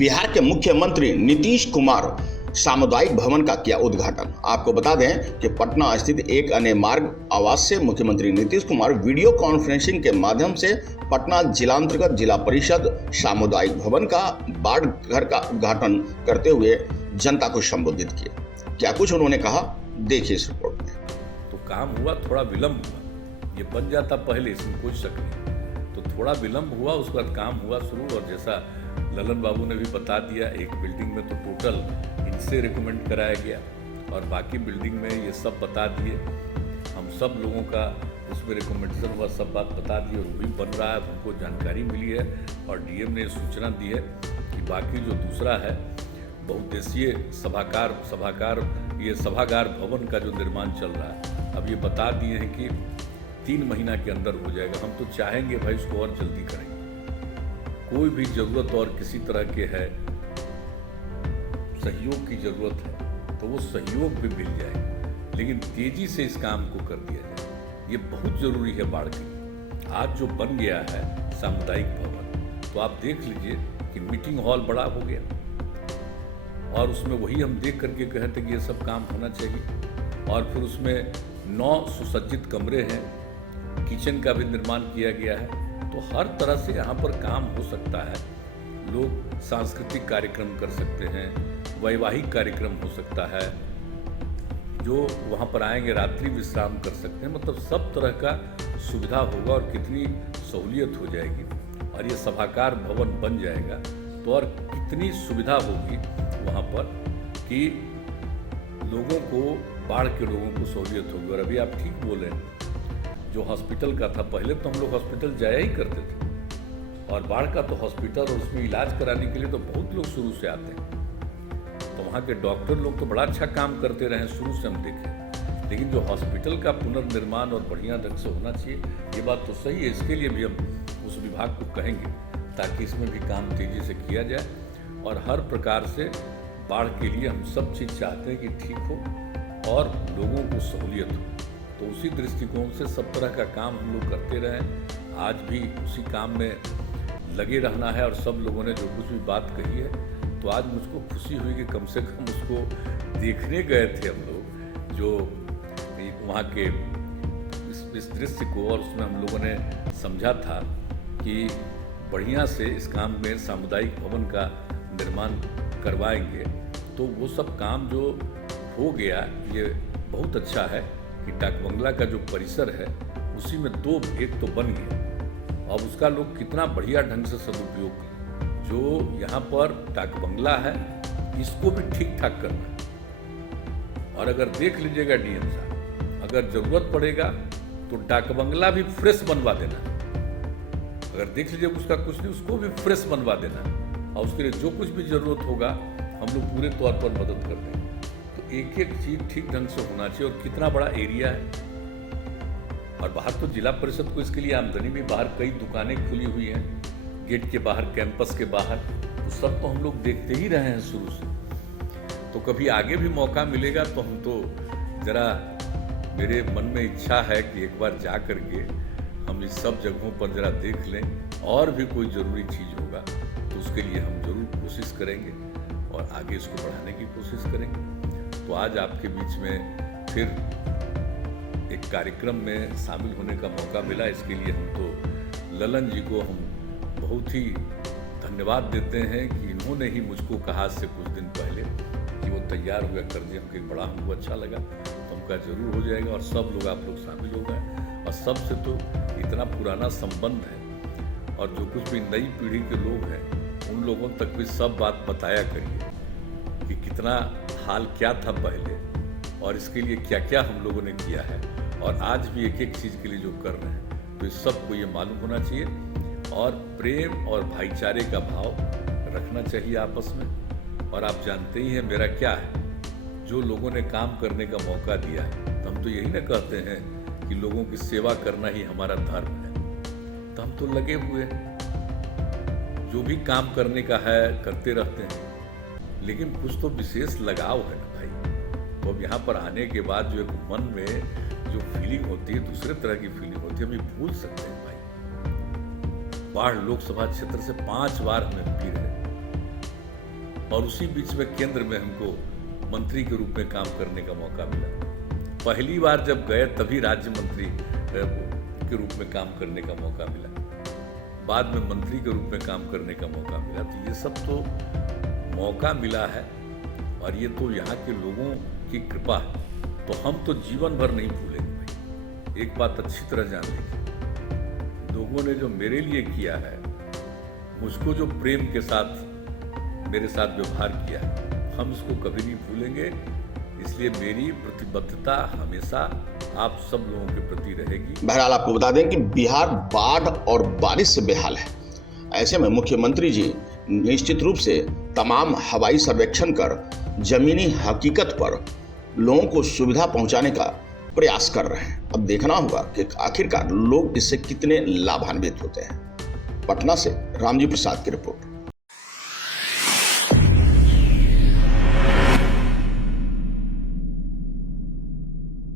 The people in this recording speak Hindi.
बिहार के मुख्यमंत्री नीतीश कुमार सामुदायिक भवन का किया उद्घाटन। आपको बता दें कि पटना स्थित एक अन्य मार्ग आवास से मुख्यमंत्री नीतीश कुमार वीडियो कॉन्फ्रेंसिंग के माध्यम से पटना जिलांतर्गत जिला परिषद सामुदायिक भवन का वार्ड घर का उद्घाटन करते हुए जनता को संबोधित किया। क्या कुछ उन्होंने कहा, देखिए इस रिपोर्ट में। तो काम हुआ, थोड़ा विलंब हुआ, ये बन जाता पहले, इसमें कोई शक नहीं। तो थोड़ा विलंब हुआ, उसके बाद काम हुआ शुरू। और जैसा ललन बाबू ने भी बता दिया, एक बिल्डिंग में तो टोटल इनसे रिकमेंड कराया गया और बाकी बिल्डिंग में ये सब बता दिए। हम सब लोगों का उसमें रिकमेंडेशन हुआ, सब बात बता दी और वो भी बन रहा है। हमको जानकारी मिली है और डीएम ने सूचना दी है कि बाकी जो दूसरा है बहुउद्देशीय सभागार भवन का जो निर्माण चल रहा है, अब ये बता दिए हैं कि 3 महीना के अंदर हो जाएगा। हम तो चाहेंगे भाई इसको और जल्दी करेंगे। कोई भी जरूरत और किसी तरह के है सहयोग की जरूरत है तो वो सहयोग भी मिल जाए, लेकिन तेजी से इस काम को कर दिया जाए। ये बहुत जरूरी है बाढ़ के लिए। आज जो बन गया है सामुदायिक भवन, तो आप देख लीजिए कि मीटिंग हॉल बड़ा हो गया और उसमें वही हम देख करके कहते कि ये सब काम होना चाहिए। और फिर उसमें 9 सुसज्जित कमरे हैं, किचन का भी निर्माण किया गया है। तो हर तरह से यहाँ पर काम हो सकता है। लोग सांस्कृतिक कार्यक्रम कर सकते हैं, वैवाहिक कार्यक्रम हो सकता है, जो वहाँ पर आएंगे रात्रि विश्राम कर सकते हैं। मतलब सब तरह का सुविधा होगा और कितनी सहूलियत हो जाएगी। और ये सभागार भवन बन जाएगा तो और कितनी सुविधा होगी वहाँ पर कि लोगों को, बाढ़ के लोगों को सहूलियत होगी। और अभी आप ठीक बोले, जो हॉस्पिटल का था, पहले तो हम लोग हॉस्पिटल जाया ही करते थे, और बाढ़ का तो हॉस्पिटल और उसमें इलाज कराने के लिए तो बहुत लोग शुरू से आते हैं। तो वहाँ के डॉक्टर लोग तो बड़ा अच्छा काम करते रहे शुरू से हम देखें। लेकिन जो हॉस्पिटल का पुनर्निर्माण और बढ़िया ढंग से होना चाहिए, ये बात तो सही है। इसके लिए भी हम उस विभाग को कहेंगे ताकि इसमें भी काम तेजी से किया जाए। और हर प्रकार से बाढ़ के लिए हम सब चीज़ चाहते हैं कि ठीक हो और लोगों को सहूलियत हो। तो उसी दृष्टिकोण से सब तरह का काम हम लोग करते रहें। आज भी उसी काम में लगे रहना है। और सब लोगों ने जो कुछ भी बात कही है, तो आज मुझको खुशी हुई कि कम से कम उसको देखने गए थे हम लोग, जो वहाँ के इस दृश्य को, और उसमें हम लोगों ने समझा था कि बढ़िया से इस काम में सामुदायिक भवन का निर्माण करवाएंगे। तो वो सब काम जो हो गया, ये बहुत अच्छा है कि डाक बंगला का जो परिसर है उसी में 2 एक तो बन गया। अब उसका लोग कितना बढ़िया ढंग से सदुपयोग करें। जो यहाँ पर डाक बंगला है, इसको भी ठीक ठाक करना है। और अगर देख लीजिएगा डीएम साहब, अगर जरूरत पड़ेगा तो डाक बंगला भी फ्रेश बनवा देना। अगर देख लीजिए उसका कुछ नहीं, उसको भी फ्रेश बनवा देना। और उसके लिए जो कुछ भी जरूरत होगा हम लोग पूरे तौर पर मदद कर देंगे। तो एक एक चीज ठीक ढंग से होना चाहिए। और कितना बड़ा एरिया है, और बाहर तो जिला परिषद को इसके लिए आमदनी भी, बाहर कई दुकानें खुली हुई हैं, गेट के बाहर, कैंपस के बाहर, तो सब तो हम लोग देखते ही रहे हैं शुरू से। तो कभी आगे भी मौका मिलेगा तो हम तो जरा, मेरे मन में इच्छा है कि एक बार जा करके हम इस सब जगहों पर जरा देख लें। और भी कोई ज़रूरी चीज़ होगा तो उसके लिए हम जरूर कोशिश करेंगे और आगे इसको बढ़ाने की कोशिश करेंगे। तो आज आपके बीच में फिर एक कार्यक्रम में शामिल होने का मौका मिला। इसके लिए हम तो ललन जी को हम बहुत ही धन्यवाद देते हैं कि इन्होंने ही मुझको कहा से कुछ दिन पहले कि वो तैयार हुआ कर दिया। हमको बड़ा हमको अच्छा लगा, तो हमका जरूर हो जाएगा। और सब लोग, आप लोग शामिल हो गए। और सबसे तो इतना पुराना संबंध है, और जो कुछ भी नई पीढ़ी के लोग हैं उन लोगों तक भी सब बात बताया करिए कि कितना हाल क्या था पहले और इसके लिए क्या क्या हम लोगों ने किया है। और आज भी एक एक चीज़ के लिए जो कर रहे हैं, तो इस सबको ये मालूम होना चाहिए। और प्रेम और भाईचारे का भाव रखना चाहिए आपस में। और आप जानते ही हैं मेरा क्या है, जो लोगों ने काम करने का मौका दिया है, तो हम तो यही ना कहते हैं कि लोगों की सेवा करना ही हमारा धर्म है। तो हम तो लगे हुए हैं, जो भी काम करने का है करते रहते हैं। लेकिन कुछ तो विशेष लगाव है ना भाई। तो अब यहाँ पर आने के बाद जो एक मन में जो फीलिंग होती है, दूसरे तरह की फीलिंग होती है, हम ये भूल सकते हैं भाई। बाढ़ लोकसभा क्षेत्र से 5 बार हम MP रहे, और उसी बीच में केंद्र में हमको मंत्री के रूप में काम करने का मौका मिला। पहली बार जब गए तभी राज्य मंत्री के रूप में काम करने का मौका मिला, बाद में मंत्री के रूप में काम करने का मौका मिला। तो ये सब तो मौका मिला है और ये तो यहाँ के लोगों की कृपा है, तो हम तो जीवन भर नहीं भूलेंगे भाई। एक बात अच्छी तरह जान लीजिए, लोगों ने जो मेरे लिए किया है, मुझको जो प्रेम के साथ मेरे साथ व्यवहार किया है, हम इसको कभी नहीं भूलेंगे। इसलिए मेरी प्रतिबद्धता हमेशा आप सब लोगों के प्रति रहेगी। बहरहाल आपको बता दें कि बिहार बाढ़ और बारिश से बेहाल है। ऐसे में मुख्यमंत्री जी निश्चित रूप से तमाम हवाई सर्वेक्षण कर जमीनी हकीकत पर लोगों को सुविधा पहुंचाने का प्रयास कर रहे हैं। अब देखना होगा कि आखिरकार लोग इससे कितने लाभान्वित होते हैं। पटना से रामजी प्रसाद की रिपोर्ट।